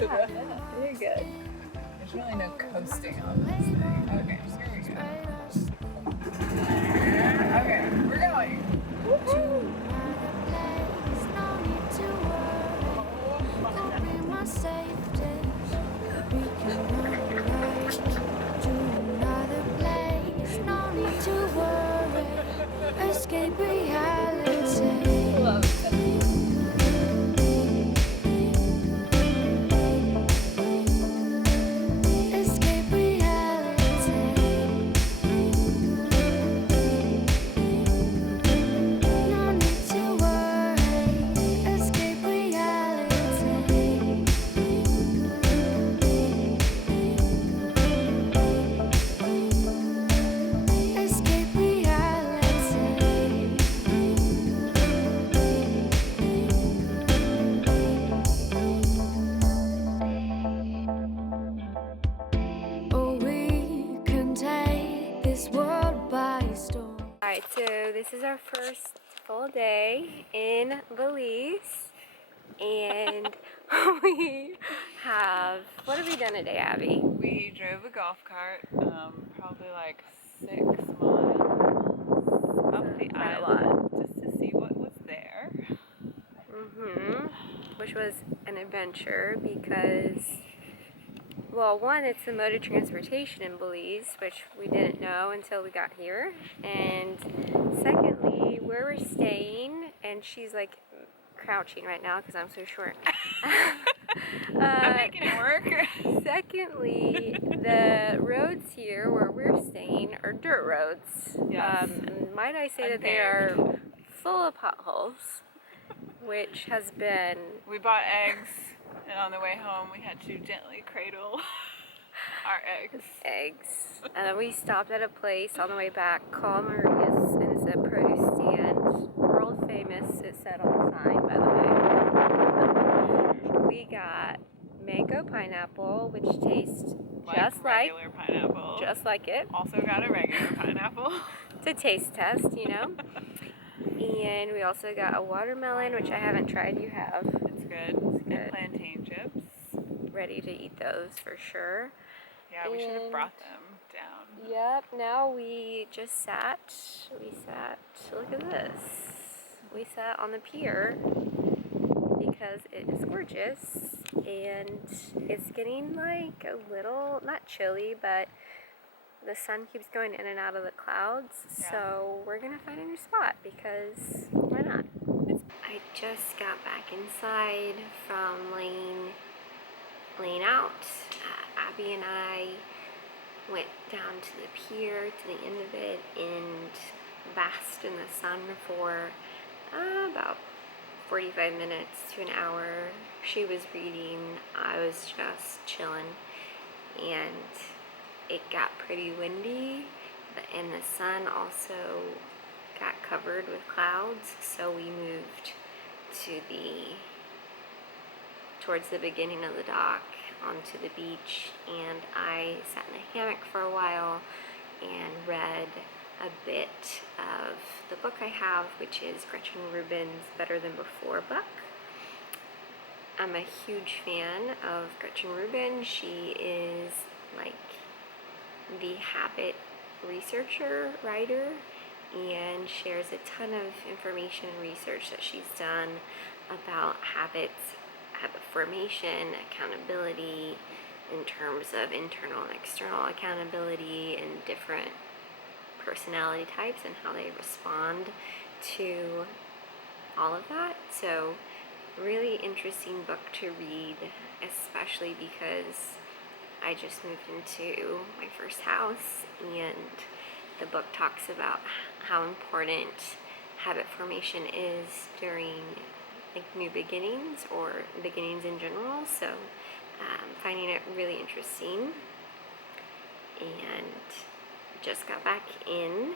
Elizabeth. You're good. There's really no coasting on this thing. Okay, here we go. Okay, we're going. Woohoo! Escape reality. Love it. Escape reality. No need to worry. Escape reality. Escape reality. Oh, we can take this world by storm. Alright, so this is our first full day in Belize. And we have, what have we done today, Abby? We drove a golf cart, probably like 6 miles up the Quite a island just to see what was there. Which was an adventure because, well, one, it's the mode of transportation in Belize, which we didn't know until we got here. And secondly, where we're staying, and she's like crouching right now because I'm so short. I'm making it work. Secondly, the roads here where we're staying are dirt roads. Yes. And might I say that they are full of potholes, which has been... We bought eggs, and on the way home we had to gently cradle our eggs. And then we stopped at a place on the way back called Maria's, and it's a produce stand. World famous, it said on the sign, by the way. We got mango pineapple, which tastes just like regular pineapple. Just like it. Also got a regular pineapple. It's a taste test, you know. And we also got a watermelon, which I haven't tried. You have. It's good. It's good. And plantain chips. Ready to eat those for sure. Yeah, we should have brought them down. Yep, now we just sat, look at this. We sat on the pier because it is gorgeous and it's getting like a little, not chilly, but the sun keeps going in and out of the clouds. Yeah. So we're gonna find a new spot because why not? I just got back inside from laying out. Abbie and I went down to the pier, to the end of it, and basked in the sun for about 45 minutes to an hour. She was reading, I was just chilling, and it got pretty windy, and the sun also got covered with clouds, so we moved towards the beginning of the dock onto the beach, and I sat in a hammock for a while and read a bit of the book I have, which is Gretchen Rubin's Better Than Before book. I'm a huge fan of Gretchen Rubin. She is like the habit researcher, writer, and shares a ton of information and research that she's done about habits, habit formation, accountability in terms of internal and external accountability and different personality types and how they respond to all of that. So really interesting book to read, especially because I just moved into my first house, and the book talks about how important habit formation is during like new beginnings or beginnings in general. So finding it really interesting, and just got back in.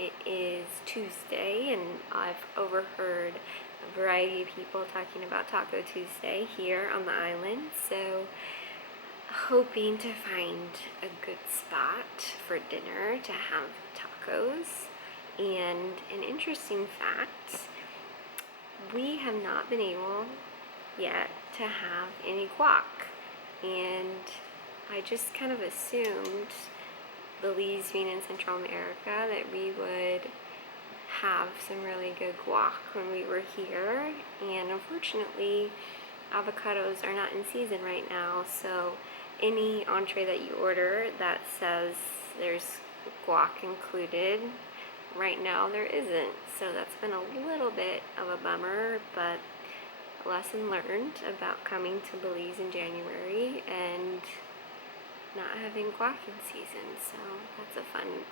It is Tuesday, and I've overheard a variety of people talking about Taco Tuesday here on the island, so hoping to find a good spot for dinner to have tacos. And an interesting fact, we have not been able yet to have any guac. And I just kind of assumed, Belize being in Central America, that we would have some really good guac when we were here. And unfortunately, avocados are not in season right now, so any entree that you order that says there's guac included, right now there isn't. So that's been a little bit of a bummer, but a lesson learned about coming to Belize in January and not having guac in season. So that's a fun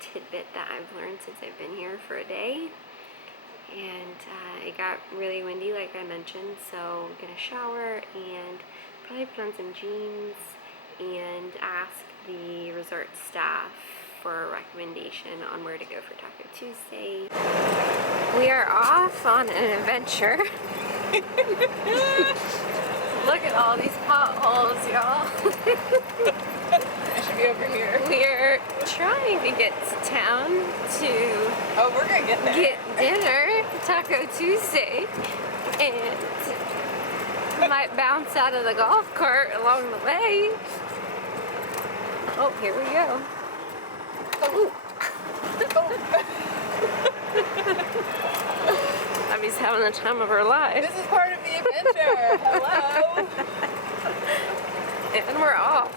tidbit that I've learned since I've been here for a day. And it got really windy, like I mentioned, so I'm gonna shower and probably put on some jeans and ask the resort staff for a recommendation on where to go for Taco Tuesday. We are off on an adventure. Look at all these potholes, y'all. I should be over here. We're trying to get to town to Oh, we're gonna get there. get dinner, Taco Tuesday, and might bounce out of the golf cart along the way. Oh, here we go. Oh. Abbie's having the time of her life. This is part of the adventure. Hello. And we're off.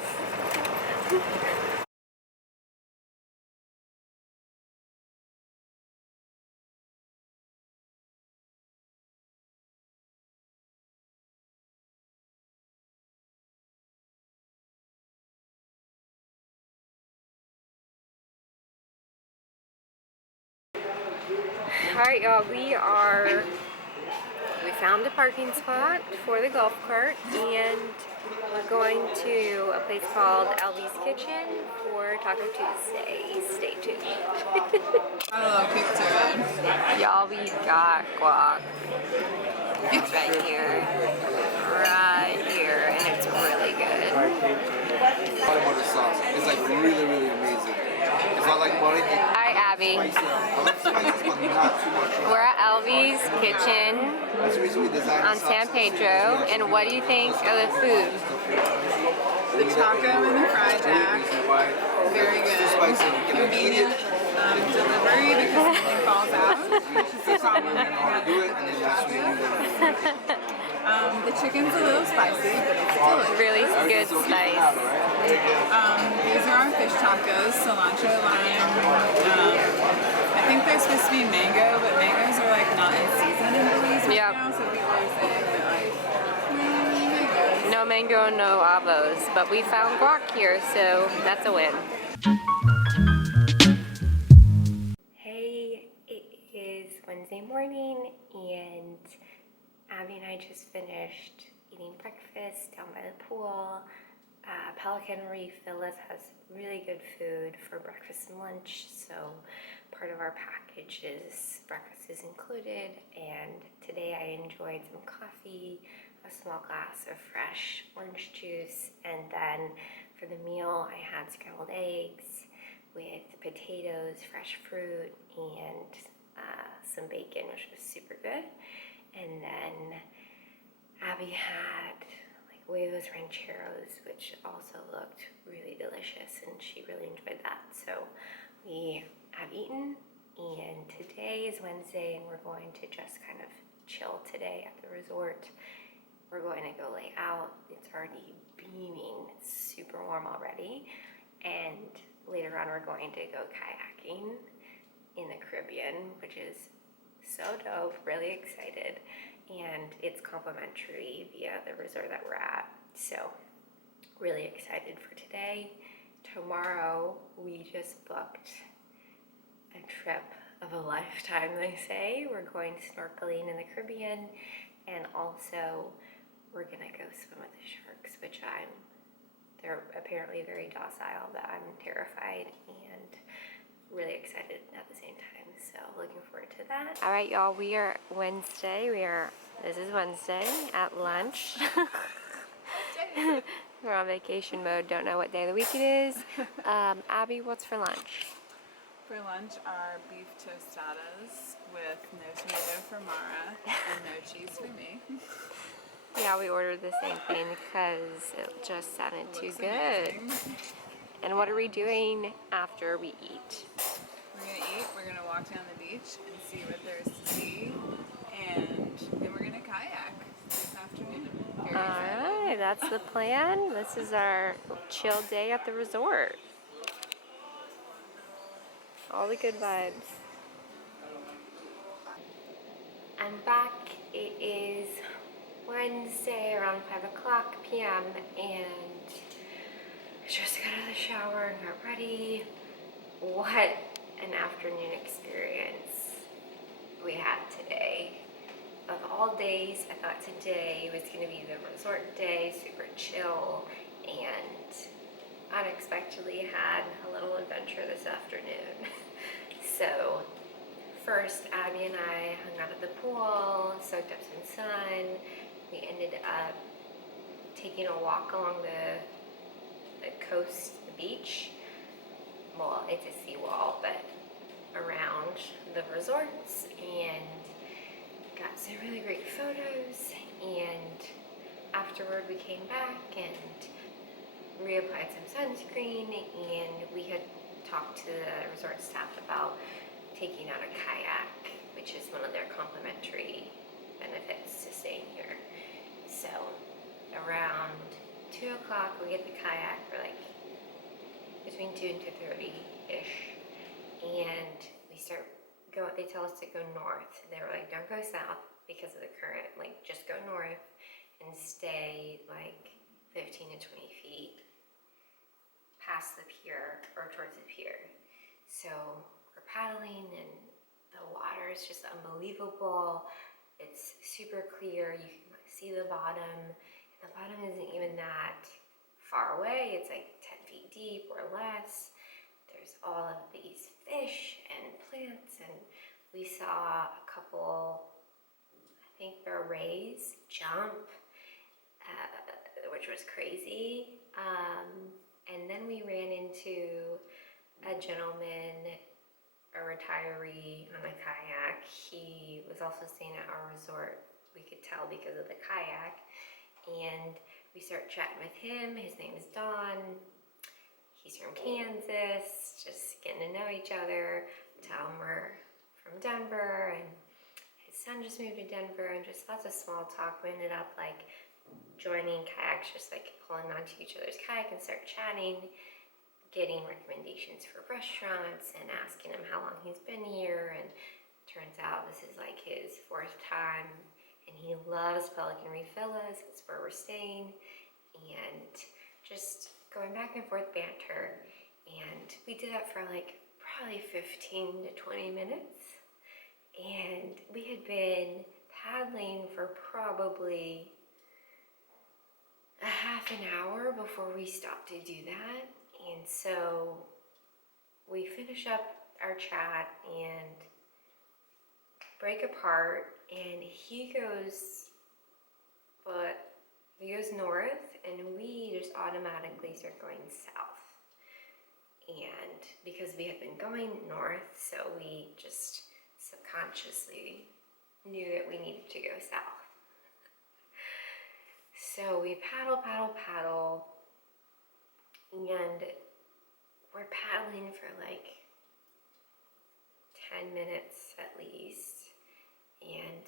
Alright, y'all, we found a parking spot for the golf cart, and we're going to a place called Abbie's Kitchen for Taco Tuesday. Stay tuned. A little kick to it. Y'all, we got guac. It's right here, and it's really good. Butter sauce. It's like really, really amazing. It's not like butter. Hi, Abbie. I like spices, but not too much. We're at Abbie's Kitchen That's the reason we designed on the San sauce. Pedro, and what do you think of the food? The taco and the fried jack. Very good. Too spicy. Convenient delivery because something falls out. It's a problem that I have. Do it, and then that's when you The chicken's a little spicy, but it's delicious. Really good spice. These are our fish tacos, cilantro, lime. I think they're supposed to be mango, but mangoes are like not in season in Belize right Yep. now, so people are saying that like, mangoes. No mango, no avos, but we found guac here, so that's a win. Hey, it is Wednesday morning, and Abbie and I just finished eating breakfast down by the pool. Pelican Reef Villas has really good food for breakfast and lunch, so part of our package is breakfast is included, and today I enjoyed some coffee, a small glass of fresh orange juice, and then for the meal I had scrambled eggs with potatoes, fresh fruit, and some bacon, which was super good. And then Abbie had like huevos rancheros, which also looked really delicious, and she really enjoyed that. So we have eaten, and today is Wednesday, and we're going to just kind of chill today at the resort. We're going to go lay out. It's already beaming. It's super warm already. And later on, we're going to go kayaking in the Caribbean, which is so dope, really excited, and it's complimentary via the resort that we're at, so really excited for today. Tomorrow we just booked a trip of a lifetime, they say. We're going snorkeling in the Caribbean, and also we're gonna go swim with the sharks, which they're apparently very docile, but I'm terrified and really excited at the same time, so looking forward to that. All right, y'all, this is Wednesday at lunch. We're on vacation mode, don't know what day of the week it is. Abbie, what's for lunch? For lunch are beef tostadas with no tomato for Marah and no cheese for me. Yeah, we ordered the same thing because it just sounded too Looks good. amazing. And what are we doing after we eat? We're gonna eat, we're gonna walk down the beach and see what there is to see, and then we're gonna kayak this afternoon. Very excited. Alright, that's the plan. This is our chill day at the resort. All the good vibes. I'm back. It is Wednesday around 5 p.m. and I just got out of the shower and got ready. What an afternoon experience we had today. Of all days, I thought today was going to be the resort day, super chill, and unexpectedly had a little adventure this afternoon. So first, Abbie and I hung out at the pool, soaked up some sun. We ended up taking a walk along the coast, the beach. Well, it's a seawall, but around the resorts, and got some really great photos. And afterward, we came back and reapplied some sunscreen, and we had talked to the resort staff about taking out a kayak, which is one of their complimentary benefits to staying here. So around 2 o'clock, we get the kayak for like between 2 and 2:30-ish, and we start go. They tell us to go north. They were like, don't go south because of the current, like just go north and stay like 15 to 20 feet past the pier or towards the pier. So we're paddling and the water is just unbelievable. It's super clear. You can like see the bottom. And the bottom isn't even that far away. It's like 10 feet deep or less. There's all of these fish and plants, and we saw a couple, I think they're rays, jump, which was crazy. And then we ran into a gentleman, a retiree on a kayak. He was also staying at our resort, we could tell because of the kayak. And we start chatting with him. His name is Don. He's from Kansas, just getting to know each other. Tell him we're from Denver, and his son just moved to Denver, and just lots of small talk. We ended up like joining kayaks, just like pulling onto each other's kayak and start chatting, getting recommendations for restaurants and asking him how long he's been here. And turns out this is like his 4th time, and he loves Pelican Reef Villas. It's where we're staying, and just going back and forth banter. And we did that for like probably 15 to 20 minutes, and we had been paddling for probably a half an hour before we stopped to do that. And so we finish up our chat and break apart, and he goes north, and we just automatically start going south. And because we had been going north, so we just subconsciously knew that we needed to go south. So we paddle, and we're paddling for like 10 minutes at least, and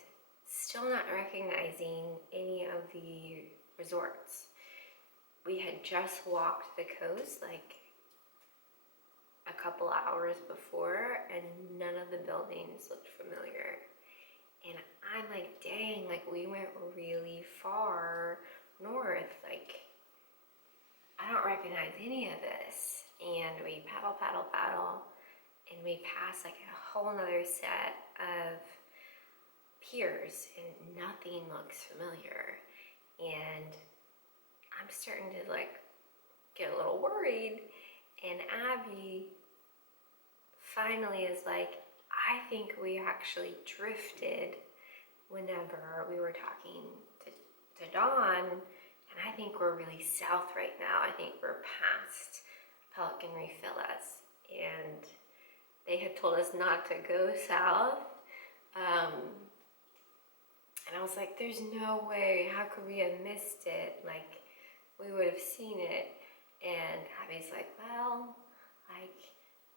still not recognizing any of the resorts. We had just walked the coast like a couple hours before, and none of the buildings looked familiar. And I'm like, dang, like we went really far north, like I don't recognize any of this. And we paddle, and we pass like a whole nother set of piers, and nothing looks familiar. And I'm starting to like get a little worried, and Abbie finally is like, I think we actually drifted whenever we were talking to Dawn, and I think we're really south right now. I think we're past Pelican Reef Villas, and they had told us not to go south. And I was like, there's no way, how could we have missed it? Like, we would have seen it. And Abbie's like, well, like,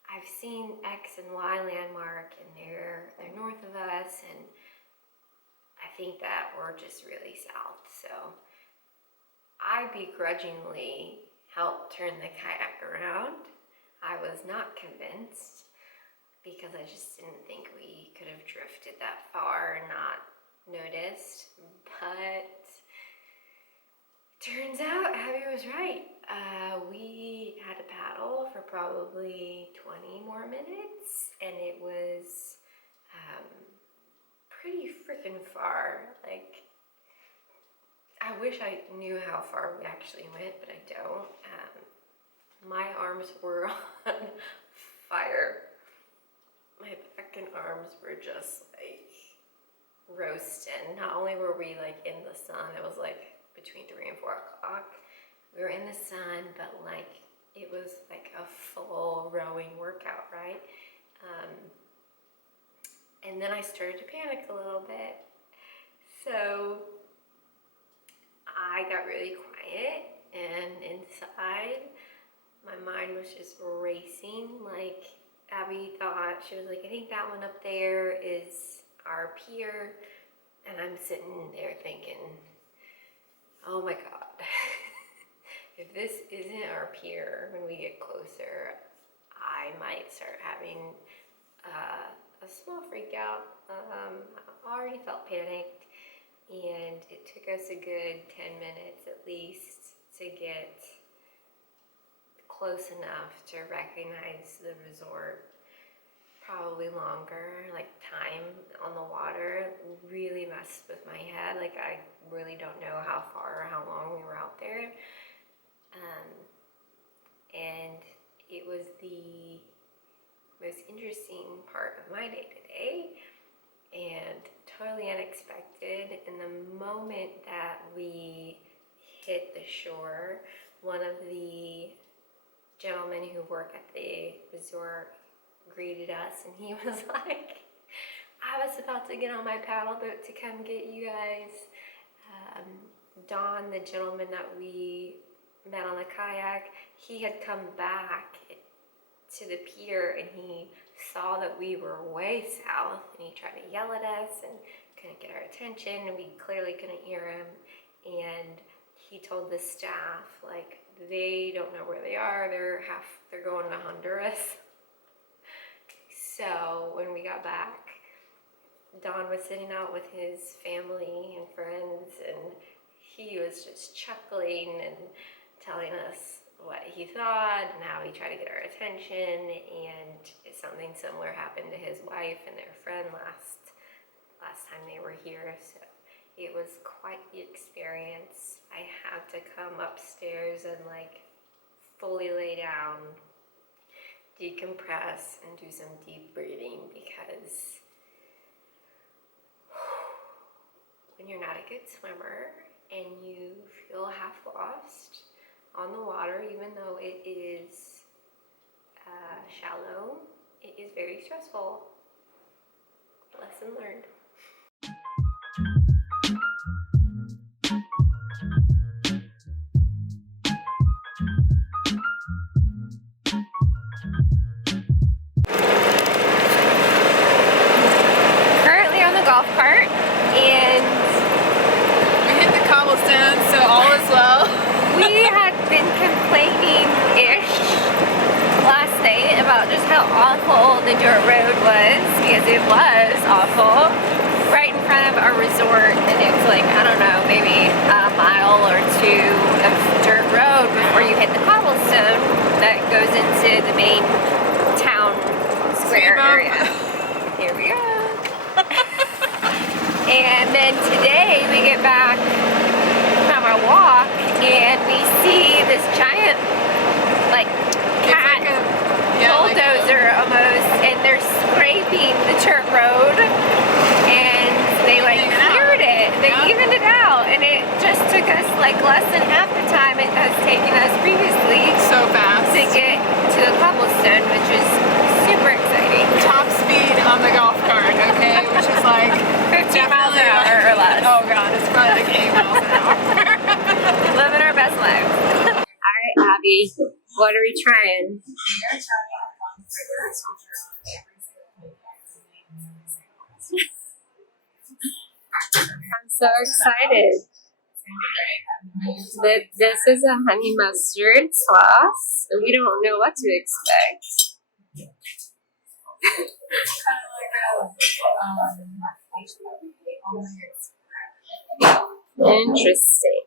I've seen X and Y landmark, and they're north of us, and I think that we're just really south. So I begrudgingly helped turn the kayak around. I was not convinced because I just didn't think we could have drifted that far and not noticed. But turns out Abbie was right. We had to paddle for probably 20 more minutes, and it was pretty freaking far. Like, I wish I knew how far we actually went, but I don't. My arms were on fire. My back and arms were just like roasting. Not only were we like in the sun, it was like between 3 and 4 o'clock. We were in the sun, but like it was like a full rowing workout, right? And then I started to panic a little bit. So I got really quiet, and inside my mind was just racing. Like, Abbie thought, she was like, I think that one up there is our pier. And I'm sitting there thinking, oh my God, if this isn't our pier when we get closer, I might start having a small freak out. I already felt panicked, and it took us a good 10 minutes at least to get close enough to recognize the resort. Probably longer. Like, time on the water really messed with my head. Like, I really don't know how far or how long we were out there. And it was the most interesting part of my day today, and totally unexpected. In the moment that we hit the shore, one of the gentlemen who work at the resort greeted us, and he was like, I was about to get on my paddle boat to come get you guys. Don, the gentleman that we met on the kayak, he had come back to the pier, and he saw that we were way south, and he tried to yell at us and couldn't get our attention, and we clearly couldn't hear him. And he told the staff, like, they don't know where they are, they're going to Honduras. So when we got back, Don was sitting out with his family and friends, and he was just chuckling and telling us what he thought and how he tried to get our attention. And something similar happened to his wife and their friend last time they were here. So it was quite the experience. I had to come upstairs and like fully lay down, decompress, and do some deep breathing, because when you're not a good swimmer and you feel half lost on the water, even though it is shallow, it is very stressful. Lesson learned. Currently on the golf cart, and We hit the cobblestone, so all is well. we had been complaining-ish last night about just how awful the dirt road was, because it was awful, right in front of our resort. And it was like, I don't know, maybe a mile or two of dirt road before you hit the cobblestone that goes into the main town square area. Here we go. And then today we get back from our walk, and we see this giant, like, cat bulldozer almost, and they're scraping the dirt road, and they like cleared it. They evened it out, and it just took us like less than half the time it has taken us previously So fast. to get to the cobblestone, which is super exciting. Top speed on the golf cart, okay? Which is like 15 miles an hour or less. probably like 8 miles an hour. Living our best lives. Alright, Abbie, what are we trying? I'm so excited. This is a honey mustard sauce. We don't know what to expect. Interesting.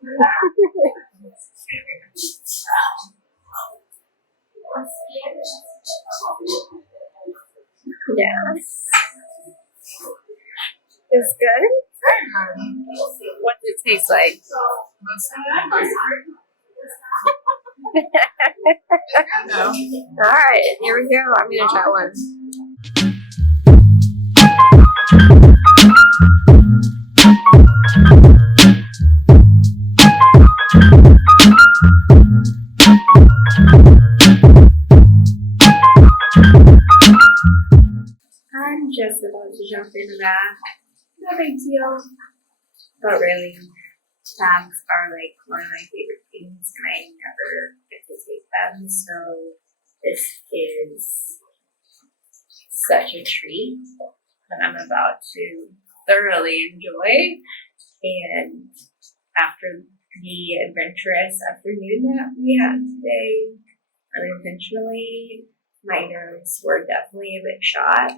Yes. It's good. What does it taste like? No. Alright, here we go. I'm gonna try one. I'm just about to jump into that. No big deal. But really, bags are like one of my favorite things, and I never get to take them. So this is such a treat that I'm about to thoroughly enjoy. And after the adventurous afternoon that we had today, unintentionally, my nerves were definitely a bit shot.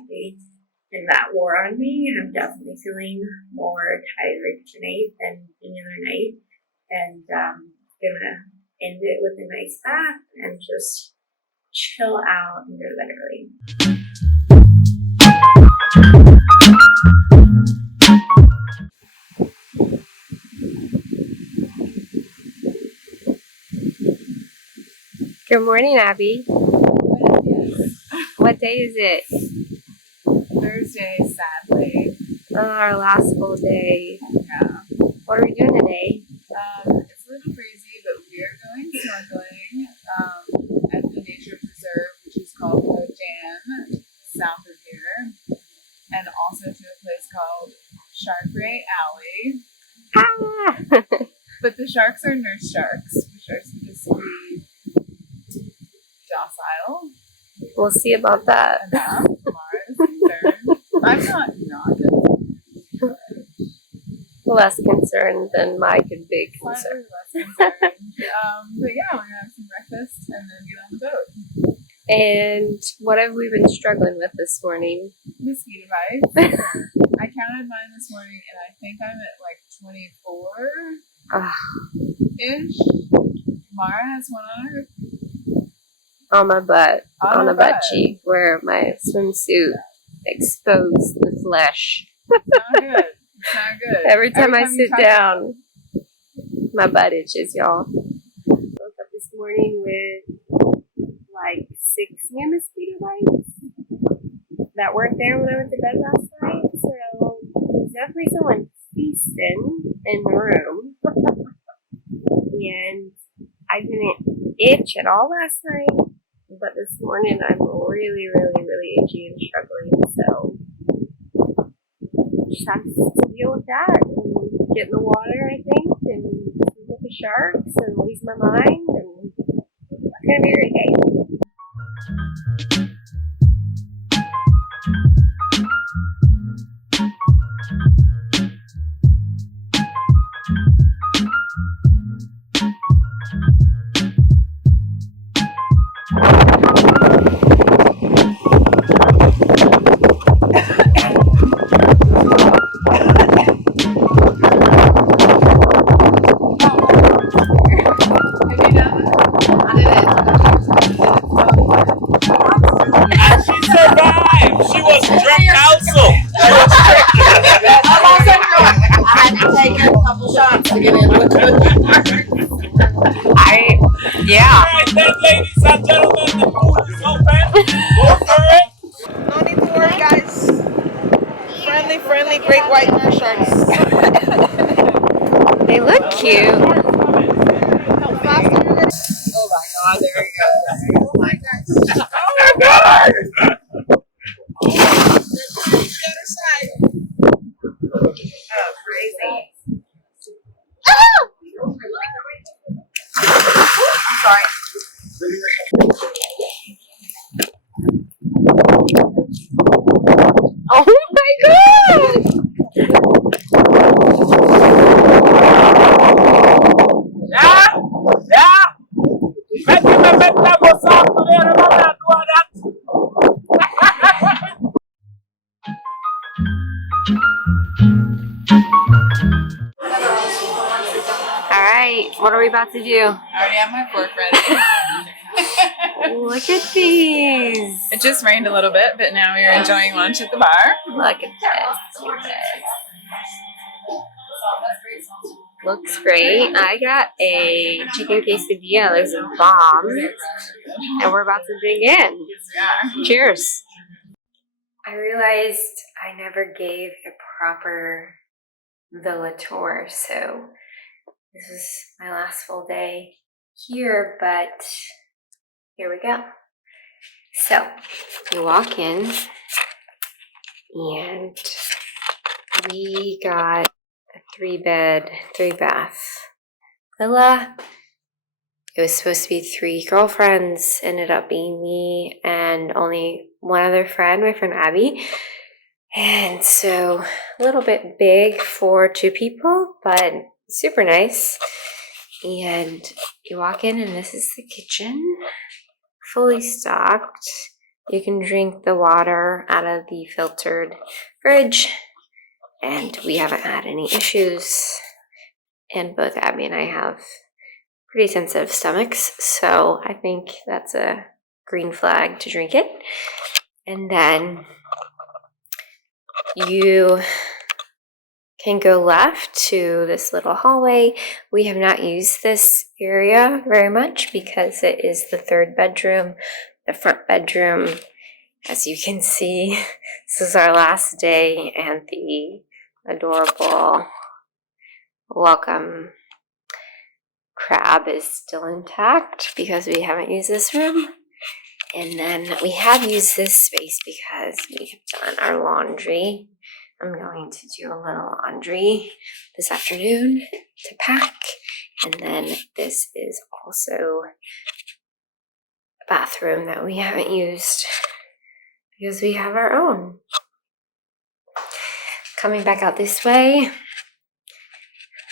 And that wore on me. I'm definitely feeling more tired tonight than any other night. And gonna end it with a nice bath and just chill out and go to bed early. Good morning, Abbie. What day is it? Thursday, sadly. Our last full day. Yeah. What are we doing today? It's a little crazy, but we are going snorkeling at the nature preserve, which is called the Dam, south of here, and also to a place called Shark Ray Alley. Ah! But the sharks are nurse sharks, which are supposed to be docile. We'll see about that. Enough. Mara is concerned. I'm not concerned. Less concerned than my could be Slightly concerned. less concerned. But yeah, we're gonna have some breakfast and then get on the boat. And what have we been struggling with this morning? Mosquito bites. I counted mine this morning and I think I'm at like 24-ish. Mara has one on her. On my butt. On her the butt butt. cheek where my swimsuit exposed the flesh. It's not good. It's not good. Every time I you sit touch down, my butt itches, y'all. Woke up this morning with like 6 new mosquito bites that weren't there when I went to bed last night. So there's definitely someone feasting in the room. And I didn't itch at all last night, but this morning I'm really, really, really itchy and struggling. So just have to deal with that and get in the water, I think, and swim with the sharks and lose my mind, and it's gonna be a great day. And she survived. She was drug counsel. I had to take a couple shots to get in with it. All right, then, ladies and gentlemen, the pool is open. Go for it. No need to worry, guys. Friendly, great white sharks. They look cute. Oh my god, there we go. Oh my god. Oh my god! The other side. Oh, crazy. right, what are we about to do? I already have my fork ready. Look at these. It just rained a little bit, but now we are enjoying lunch at the bar. Look at this. Look at this. Looks great. I got a chicken quesadilla. There's a bomb. And we're about to dig in. Yeah. Cheers. I realized I never gave a proper villa tour, so this was my last full day here, but here we go. So you walk in and we got a 3-bed, 3-bath villa. It was supposed to be 3 girlfriends, ended up being me and only one other friend, my friend Abbie. And so a little bit big for 2 people, but super nice. And you walk in and this is the kitchen, fully stocked. You can drink the water out of the filtered fridge, and we haven't had any issues. And both Abbie and I have pretty sensitive stomachs, so I think that's a green flag to drink it. And then you can go left to this little hallway. We have not used this area very much because it is the 3rd bedroom, the front bedroom. As you can see, this is our last day, and the adorable welcome crab is still intact because we haven't used this room. And then we have used this space because we have done our laundry. I'm going to do a little laundry this afternoon to pack. And then this is also a bathroom that we haven't used because we have our own. Coming back out this way,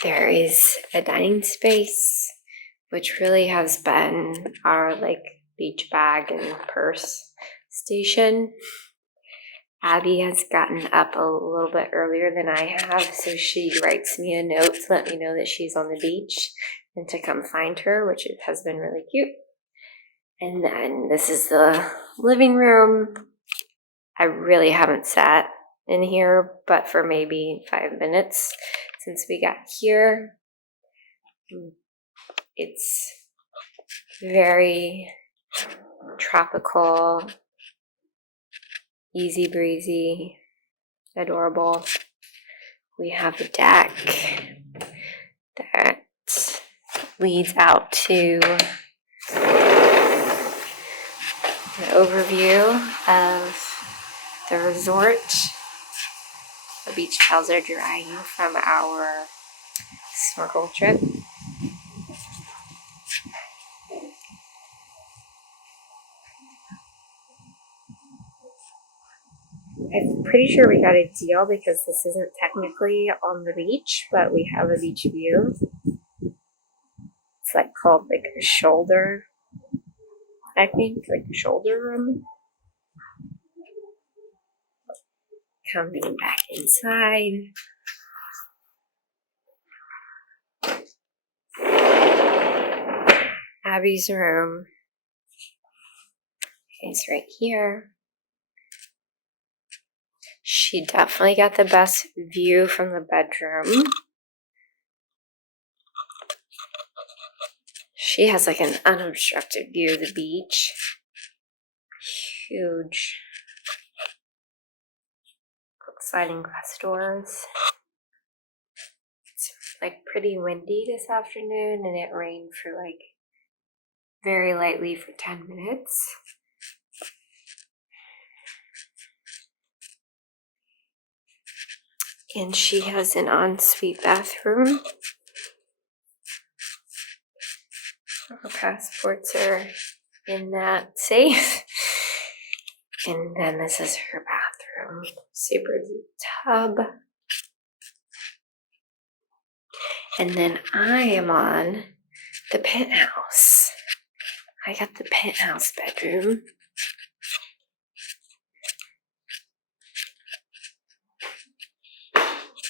there is a dining space, which really has been our beach bag and purse station. Abbie has gotten up a little bit earlier than I have, so she writes me a note to let me know that she's on the beach and to come find her, which has been really cute. And then this is the living room. I really haven't sat in here, but for maybe 5 minutes since we got here. It's very tropical, easy breezy, adorable. We have a deck that leads out to an overview of the resort. The beach towels are drying from our snorkel trip. I'm pretty sure we got a deal because this isn't technically on the beach, but we have a beach view. It's called a shoulder, I think, a shoulder room. Coming back inside. Abbie's room is right here. She definitely got the best view from the bedroom. She has an unobstructed view of the beach. Huge sliding glass doors. It's pretty windy this afternoon, and it rained for very lightly for 10 minutes. And she has an ensuite bathroom. Her passports are in that safe. And then this is her bathroom. Super deep tub. And then I am on the penthouse. I got the penthouse bedroom.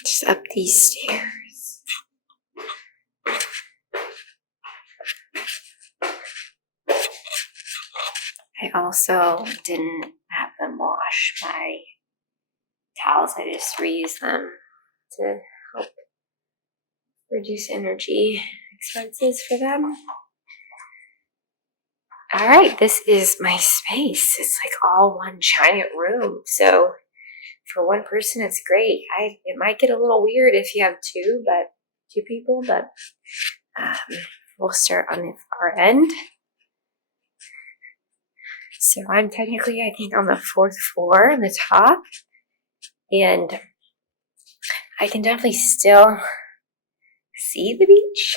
Just up these stairs. I also didn't have them wash my towels. I just reused them to help reduce energy expenses for them. All right, this is my space. It's like all one giant room. So for one person, it's great. It might get a little weird if you have two people, but we'll start on the far end. So I'm technically, I think, on the 4th floor on the top, and I can definitely still see the beach.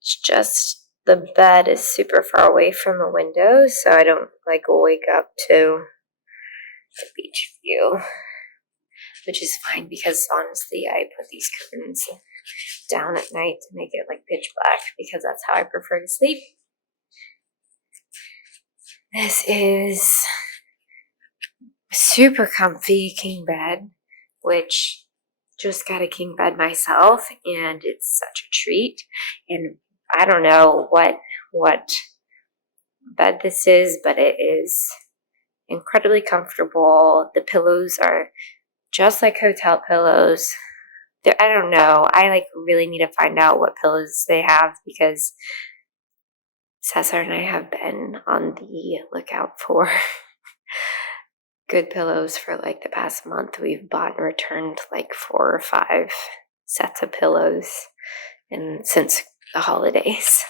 It's just the bed is super far away from the window, so I don't like wake up to the beach view, which is fine because honestly, I put these curtains down at night to make it like pitch black because that's how I prefer to sleep. This is super comfy king bed, which just got a king bed myself, and it's such a treat. And I don't know what bed this is, but it is incredibly comfortable. The pillows are just like hotel pillows. I don't know. I like really need to find out what pillows they have because Cesar and I have been on the lookout for good pillows for like the past month. We've bought and returned like 4 or 5 sets of pillows and since the holidays.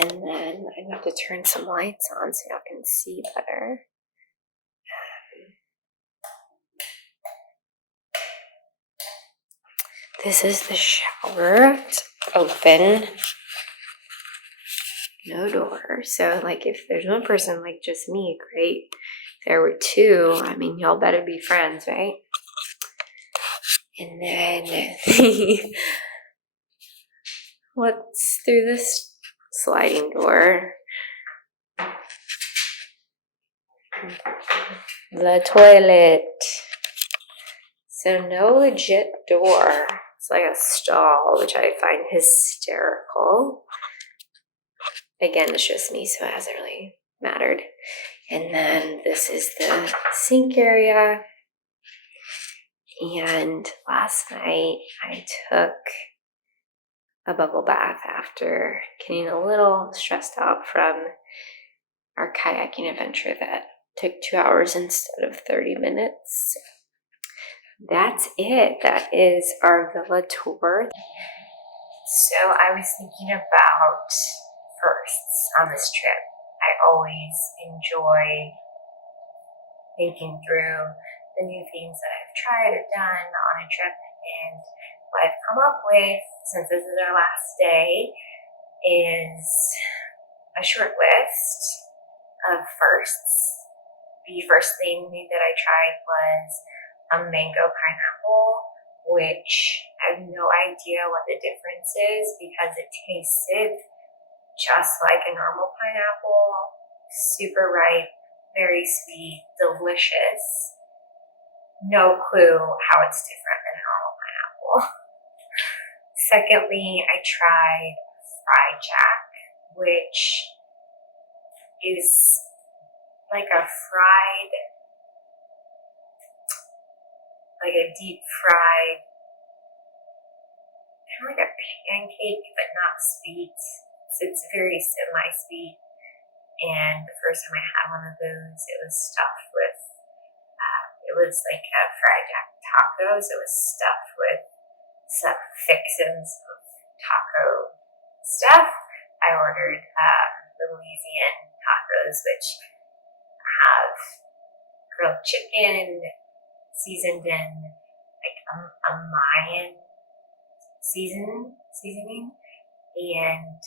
And then I have to turn some lights on so y'all can see better. This is the shower. It's open. No door. So like if there's one person like just me, great. If there were 2, I mean y'all better be friends, right? And then what's through this sliding door? The toilet. So no legit door. It's like a stall, which I find hysterical. Again, it's just me, so it hasn't really mattered. And then this is the sink area. And last night I took a bubble bath after getting a little stressed out from our kayaking adventure that took 2 hours instead of 30 minutes. That's it. That is our villa tour. So I was thinking about firsts on this trip. I always enjoy thinking through the new things that I've tried or done on a trip, and what I've come up with, since this is our last day, is a short list of firsts. The first thing that I tried was a mango pineapple, which I have no idea what the difference is because it tasted just like a normal pineapple, super ripe, very sweet, delicious. No clue how it's different than a normal pineapple. Secondly, I tried fried jack, which is like a fried, like a deep fried, kind of like a pancake, but not sweet. So it's very semi-sweet. And the first time I had one of those, it was stuffed with, it was like a fried jack tacos. It was stuffed with some fixins of taco stuff. I ordered the Belizean tacos, which have grilled chicken seasoned in like a Mayan seasoning, and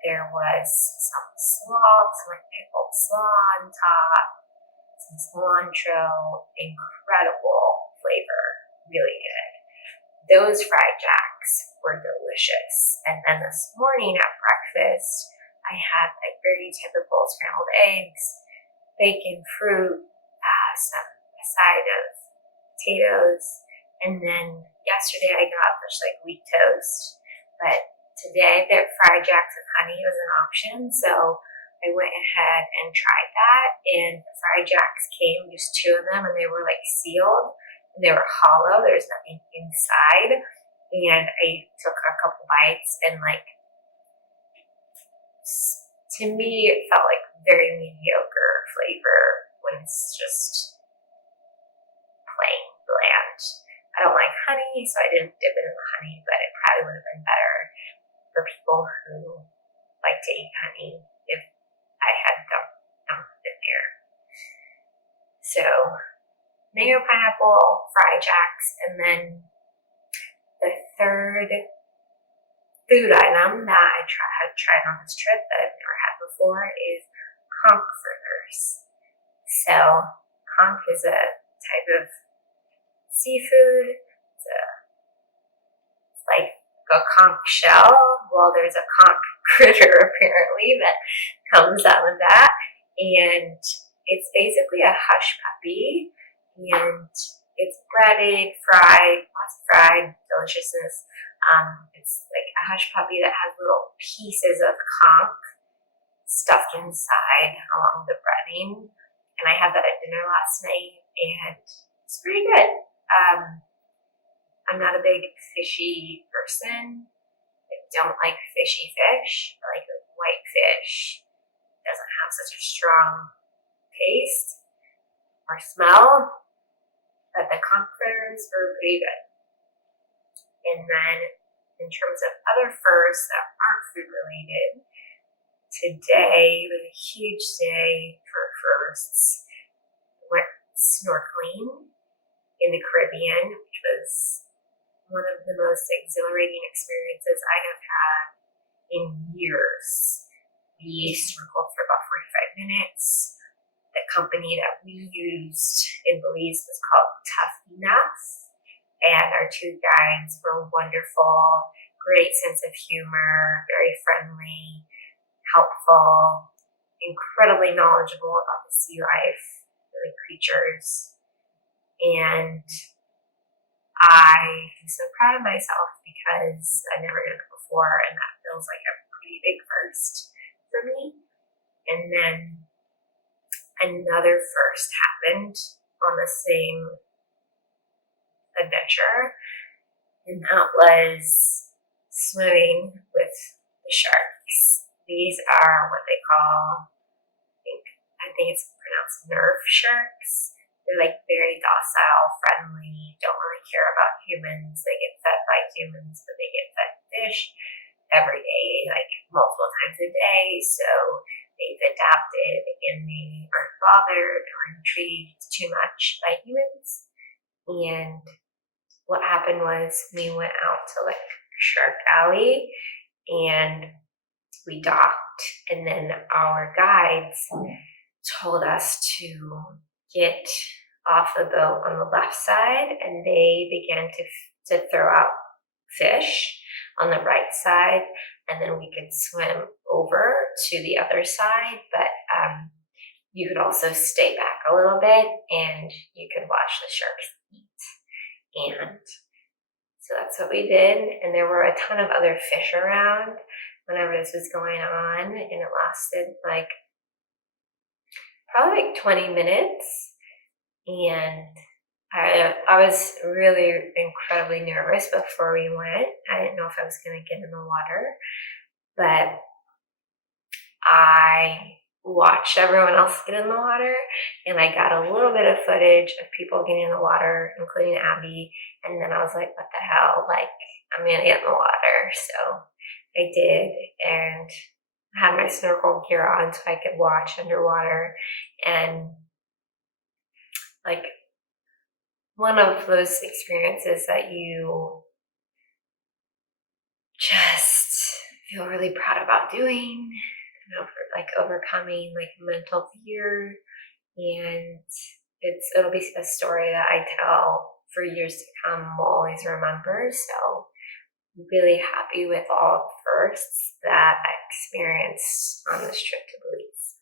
there was some slaw, some like pickled slaw on top, some cilantro, incredible flavor, really good. Those fried jacks were delicious. And then this morning at breakfast, I had like very typical scrambled eggs, bacon, fruit, a side of potatoes, and then yesterday I got just like wheat toast. But today that fried jacks with honey was an option, so I went ahead and tried that, and the fried jacks came, just 2 of them, and they were like sealed, and they were hollow, there's nothing inside, and I took a couple bites, and like, to me, it felt like very mediocre flavor when it's just plain bland. I don't like honey, so I didn't dip it in the honey, but it probably would have been better for people who like to eat honey if I had dumped it there. So, mango pineapple, fried jacks, and then the third food item that I had tried on this trip that I've never had before is conch fritters. So, conch is a type of seafood. It's like a conch shell. Well, there's a conch critter apparently that comes out of that, and it's basically a hush puppy, and it's breaded, fried, lots of fried deliciousness. It's like a hush puppy that has little pieces of conch stuffed inside along the breading, and I had that at dinner last night, and it's pretty good. I'm not a big fishy person. I don't like fishy fish. I like white fish. It doesn't have such a strong taste or smell, but the conch fritters were pretty good. And then in terms of other firsts that aren't food related, today was a huge day for firsts. Went snorkeling in the Caribbean, which was one of the most exhilarating experiences I have had in years. We snorkeled for about 45 minutes. The company that we used in Belize was called Tough Enough, and our 2 guides were wonderful, great sense of humor, very friendly, helpful, incredibly knowledgeable about the sea life, the creatures, and I am so proud of myself because I've never done it before, and that feels like a pretty big first for me. And then another first happened on the same adventure, and that was swimming with the sharks. These are what they call, I think it's pronounced nerve sharks. They're like very docile, friendly, don't really care about humans. They get fed by humans, but they get fed fish every day, like multiple times a day. So they've adapted and they aren't bothered or intrigued too much by humans. And what happened was we went out to like Shark Alley and we docked, and then our guides told us to get off the boat on the left side, and they began to throw out fish on the right side, and then we could swim over to the other side, but you could also stay back a little bit and you could watch the sharks eat. And so that's what we did, and there were a ton of other fish around whenever this was going on, and it lasted like probably like 20 minutes. And I was really incredibly nervous before we went. I didn't know if I was going to get in the water, but I watched everyone else get in the water, and I got a little bit of footage of people getting in the water, including Abbie, and then I was like, what the hell, like, I'm going to get in the water. So I did, and I had my snorkel gear on so I could watch underwater, and like one of those experiences that you just feel really proud about doing, like overcoming like mental fear, and it'll be a story that I tell for years to come, will always remember. So I'm really happy with all the firsts that I experienced on this trip to Belize.